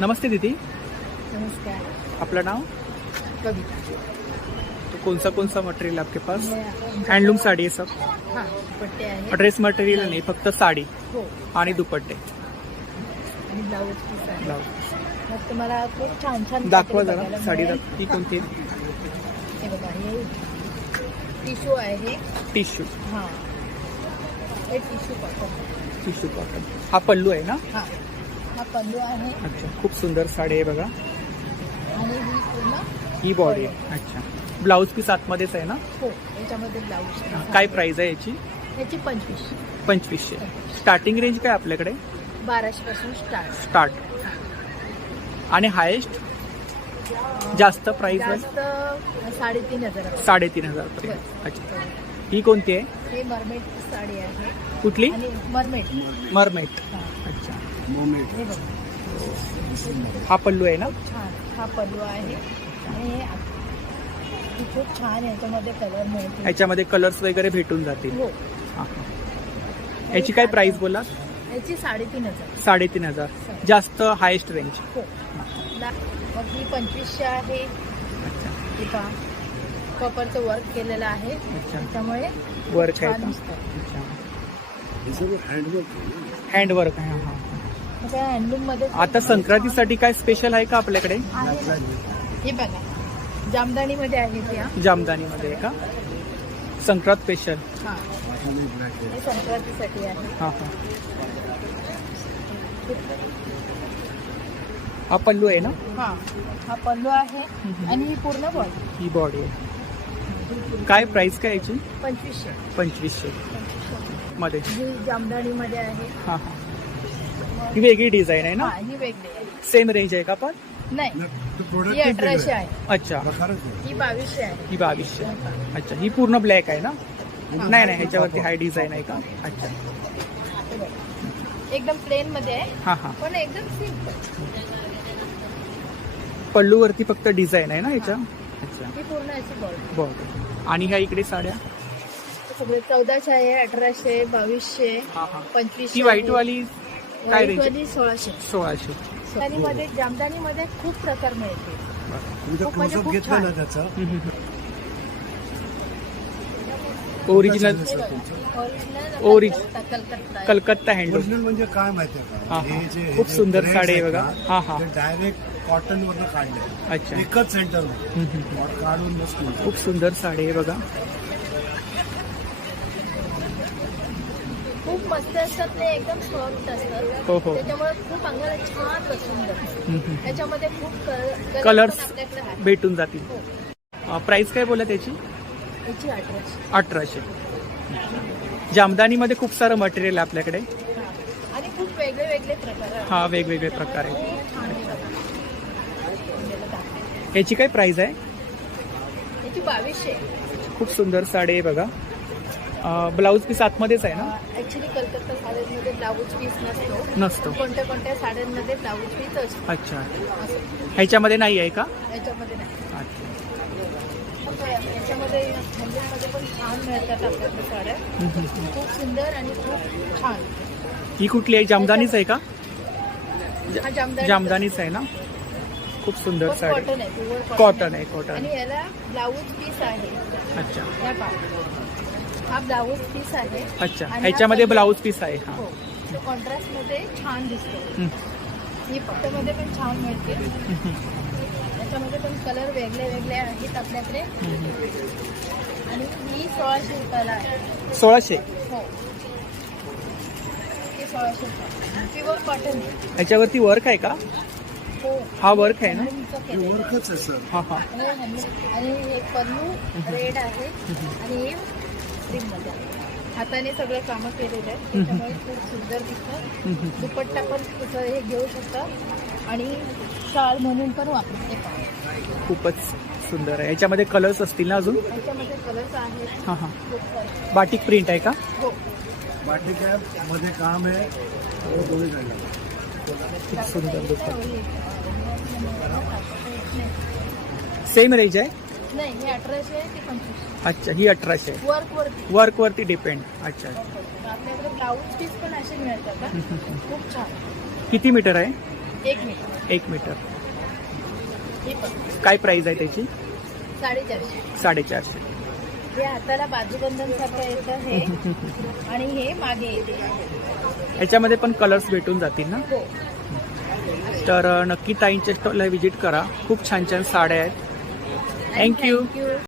नमस्ते दीदी, नमस्कार। आपलं नाव? कविता। तो कौन सा मटेरियल आपके पास? हैंडलूम साड़ी है सब? हाँ, दुपट्टे आहे ड्रेस मटेरियल नाही, फक्त साडी हो आणि दुपट्टे. आणि ब्लाऊज पीस आहे. ब्लाऊज मग तुम्हाला खूप छान छान दाखवा काहीतरी जरा बघायला साडी मिळेल. दाखवा. ही कोणती आहे? हे बघा, हे टिश्यू आहे. टिश्यू. हां, हे टिश्यू कॉटन. Tissue cotton. हा पल्लू आहे ना? हां, हा पल्लू आहे अच्छा, खूप सुंदर साडी आहे बघा. आणि ही पूर्ण ही बॉडी आहे. अच्छा, ब्लाऊज पीस आतमध्येच आहे ना? हो, याच्यामध्ये ब्लाऊज. काय प्राइस आहे याची? याची 2500. 2500. स्टार्टिंग रेंज काय आपल्याकडे? 1200 पासून स्टार्ट. आणि हायेस्ट जास्त प्राइस आहे? जास्त 3500. 3500 पर्यंत. अच्छा, ही कोणती आहे? हे मरमेड साडी आहे. कुठली? आणि मरमेड. मरमेट. हां, अच्छा, हे बघा, हा पल्लू आहे ना? छान हा पल्लू आहे. आणि हे खूप छान याच्यामध्ये कलर मिळते. याच्यामध्ये कलर्स वगैरे भेटून जातील. हो, हा. याची काय प्राइस बोला? याची 3500. 3500. जास्त हायेस्ट रेंज. हो, मग ही 2500 आहे. अच्छा, हे पहा, कॉपरचं वर्क केलेलं आहे. अच्छा. त्यामुळे वर्क आहे छान का? दिसतं. अच्छा, हँडवर्क आहे. हा. मग त्या हँडलूम मध्ये आता संक्रांतीसाठी काय स्पेशल आहे का आपल्याकडे? आहे ना. हे बघा, जामदानीमध्ये आहे त्या. जामदानीमध्ये आहे का? संक्रांत स्पेशल. हा, हे संक्रांतीसाठी आहे. हा हा. हा पल्लू आहे ना? हा, हा पल्लू आहे. आणि ही पूर्ण बॉडी ही बॉडी आहे. काय प्राइस काय याची? 2500. 2500 मध्ये. ही जामदानीमध्ये आहे. हा हा. ही वेगळी डिझाईन आहे ना? हा, ही वेगळी आहे. सेम रेंज आहे का पण? नाही, ही 1800 आहे. अच्छा, ही 2200 आहे. ही 2200. अच्छा, ही पूर्ण ब्लॅक आहे ना? नाही नाही, ह्याच्यावरती हाय डिझाईन आहे का? अच्छा, एकदम प्लेन मध्ये आहे, हा हा. पण एकदम सिम्पल. पल्लूवरती फक्त डिझाईन आहे ना ह्याच्या? अच्छा, ही पूर्ण अशी बॉडी. बरं. आणि ह्या इकडे साड्या? सगळे 1400 आहे, 1800, 2200, हा हा. 2500. ती व्हाईट वाली काय रेंज? वाली 1600. 1600. जामदानीमध्ये जामदानीमध्ये खूप प्रकार मिळते. खूप म्हणजे खूप घेतलं छान. ना त्याचा original original Calcutta. Calcutta handloom. Original म्हणजे काय माहितीये हा, का? हा. हे जे खूप सुंदर साडी आहे बघा. हा हा. डायरेक्ट कॉटन वरनं काढले. अच्छा, एकच सेंटर काढून बसलो. खूप सुंदर साडी आहे बघा. खूप मस्त असतात ते, एकदम सॉफ्ट असतात. हो हो. त्याच्यामुळे खूप अंगाला छान बसून जातं. त्याच्यामध्ये खूप कलर्स आपल्याकडे आहे. भेटून जातील. हो, प्राइस काय बोला त्याची? याची 1800. 1800. जामदानीमध्ये खूप सारं मटेरियल आहे आपल्याकडे. आणि खूप वेगळे वेगळे प्रकार आहेत. हा, वेगवेगळे प्रकार आहेत. खूप छान आहे बघा. याची काय प्राइस आहे? याची 2200. खूप सुंदर साडी आहे बघा. ब्लाऊज पीस आतमध्येच आहे ना? ऍक्च्युली कलकत्ता साड्यांमध्ये ब्लाऊज पीस नसतो. नसतो. कोणत्या कोणत्या साड्यांमध्ये ब्लाऊज पीस असतो. अच्छा, असं. ह्याच्यामध्ये नाही आहे का? याच्यामध्ये नाही. अच्छा. याच्यामध्ये हँडलूममध्ये पण छान मिळतात आपल्याकडे साड्या. खूप सुंदर आणि खूप छान. ही कुठली आहे? जामदानीच आहे का? हा जामदानी. जामदानीच आहे ना? खूप सुंदर साडी. कॉटन आहे, प्युअर कॉटन आहे, कॉटन. आणि याला ब्लाऊज पीस आहे. अच्छा, या पहा, हा ब्लाऊज पीस आहे. अच्छा. आणि ह्याच्यामध्ये हा ब्लाऊज पीस आहे. हा. हो, तो कॉन्ट्रास्ट मध्ये छान दिसतो. हम्म. ही पट्ट्यामध्ये पण छान मिळते. त्याच्यामध्ये पण कलर वेगळे वेगळे आहेत आपल्याकडे. आणि ही 1600 रुपयाला आहे. 1600. हो, ही 1600 रुपये. प्युअर कॉटन आहे. ह्याच्यावरती वर्क आहे का? हो, हा वर्क आहे ना? हँडलूमचं केलेलं आहे. वर्कच आहे सर. हा हा. आणि हे पल्लू रेड आहे. आणि हे क्रीममध्ये आहे. हाताने सगळं कामं केलेलं आहे. त्याच्यामुळे खूप सुंदर दिसतं. दुपट्टा पण तसं हे घेऊ शकता. आणि शाल म्हणून पण वापरते. खूपच सुंदर आहे. याच्यामध्ये कलर्स असतील ना अजून? याच्यामध्ये कलर्स आहेत हा हा. खूप सारे. बाटिक प्रिंट आहे का? हो, बाटिक आहे, मध्ये काम आहे. हो, दोन्ही झाले. खूप सुंदर दुपट्टा. सेम रेंज आहे? नाही, हे 1800 आहे, ते 2500. अच्छा, ही 1800 आहे. वर्कवरती. वर्कवरती डिपेंड. अच्छा, आपल्याकडे ब्लाऊज पीस पण असे मिळतात का? खूप छान. किती मीटर आहे? 1 मीटर 1 मीटर. हे पण काय प्राइस आहे त्याची? 450. 450. हे हाताला बाजूबंधन सारखं येतं हे आणि हे मागे येते. ह्याच्यामध्ये पण कलर्स भेटून जातील ना? हो. तर नक्की ताईंच्या स्टॉलला व्हिजिट करा. खूप छान छान साड्या आहेत. थँक्यू.